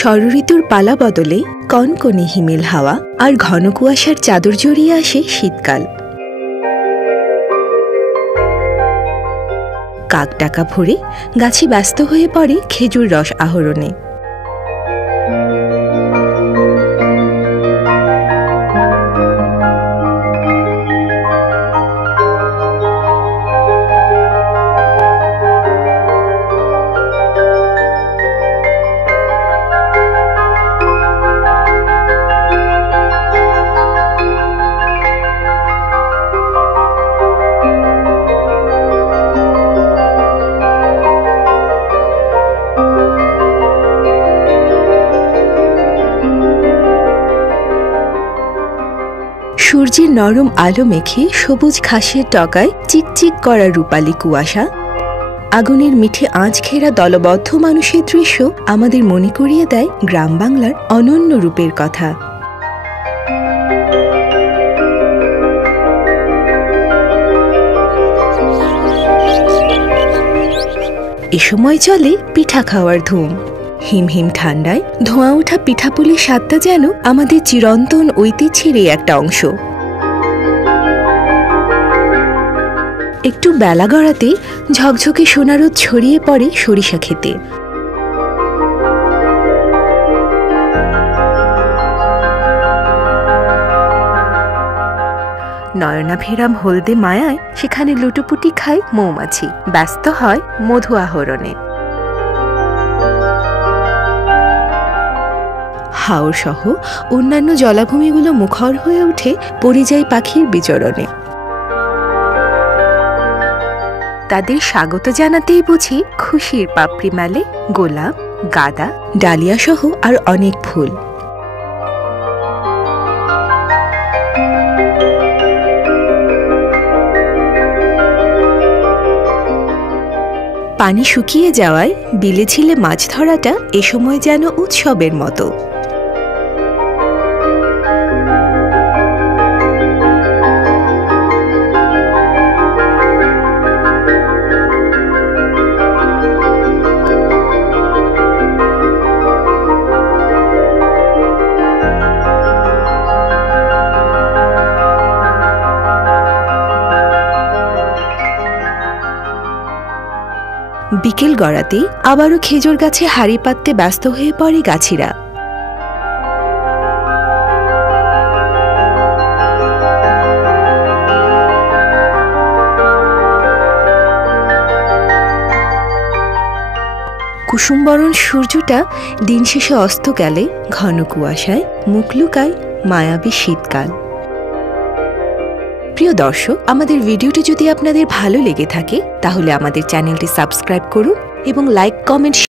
ষড়ঋতুর পালা বদলে কনকনে হিমেল হাওয়া আর ঘন কুয়াশার চাদর জড়িয়ে আসে শীতকাল। কাক ডাকা ভোরে গাছে ব্যস্ত হয়ে পড়ে খেজুর রস আহরণে। সূর্যের নরম আলো মেখে সবুজ ঘাসের টকায় চিকচিক করা রূপালী কুয়াশা, আগুনের মিঠে আঁচ ঘেরা দলবদ্ধ মানুষের দৃশ্য আমাদের মনে করিয়ে দেয় গ্রাম বাংলার অনন্য রূপের কথা। এ সময় চলে পিঠা খাওয়ার ধুম। হিমহিম ঠান্ডায় ধোঁয়া ওঠা পিঠাপুলির স্বাদটা যেন আমাদের চিরন্তন ঐতিহ্যেরই একটা অংশ। একটু বেলা গড়াতে ঝকঝকে সোনারোদ ছড়িয়ে পড়ে সরিষা খেতে। নয়নাভিরাম হলদে মায়ায় সেখানে লুটোপুটি খায় মৌমাছি, ব্যস্ত হয় মধু আহরণে। হাওর সহ অন্যান্য জলাভূমিগুলো মুখর হয়ে ওঠে পরিযায়ী পাখির বিচরণে। তাদের স্বাগত জানাতেই বুঝি খুশির পাপড়ি মেলে গোলাপ, গাঁদা, ডালিয়া সহ আর অনেক ফুল। পানি শুকিয়ে যাওয়ায় বিলে ঝিলে মাছ ধরাটা এ সময় যেন উৎসবের মতো। বিকেল গড়াতেই আবারও খেজুর গাছে হাড়ি পাততে ব্যস্ত হয়ে পড়ে গাছিরা। কুসুমবরণ সূর্যটা দিন শেষে অস্ত গেলে ঘন কুয়াশায় মুখ লুকায় মায়াবী শীতকাল। প্রিয় দর্শক, আমাদের ভিডিওটি যদি আপনাদের ভালো লেগে থাকে তাহলে আমাদের চ্যানেলটি সাবস্ক্রাইব করুন এবং লাইক, কমেন্ট